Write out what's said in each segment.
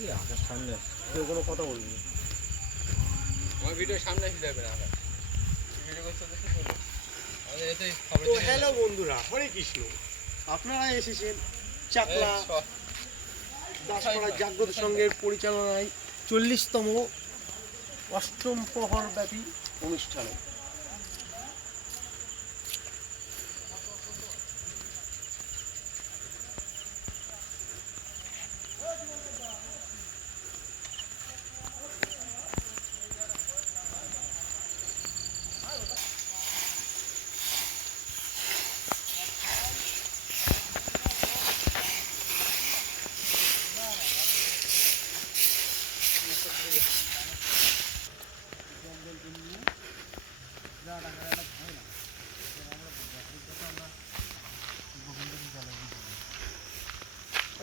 এই আকার সামনে কেউ কোনো কথা বলবি আমার ভিডিও সামনে এসে যাবে না আকার ভিডিও করতে আমাদের এতেই খবর তো হ্যালো বন্ধুরা, হরে কৃষ্ণ। আপনারা এসেছেন চাকলা দাসপাড়া জাগ্রত সংঘের পরিচালনায় 40তম অষ্টম প্রহরব্যাপী অনুষ্ঠানে।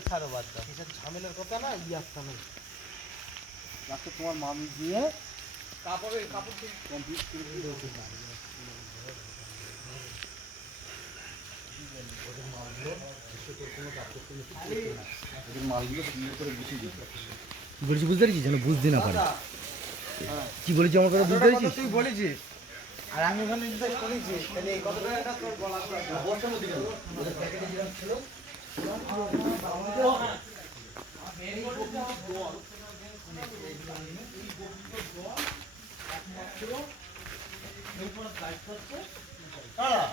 ছাড়ো বাদ দাও, এসব ঝামেলার কথা না, একটা নেই। লাস্টে তোমার মামি দিয়ে কাপড় কমপ্লিট করে দিয়ে বলছি বুঝতে পেরেছিস যেন বুঝতে না পারে কি বলেছি আমার কথা বুঝতে পেরেছিস? তুই বলেছিস আর আমি ওখানে শুনেছি, তাহলে এই কথাটা তোর বলা ছিল। হ্যাঁ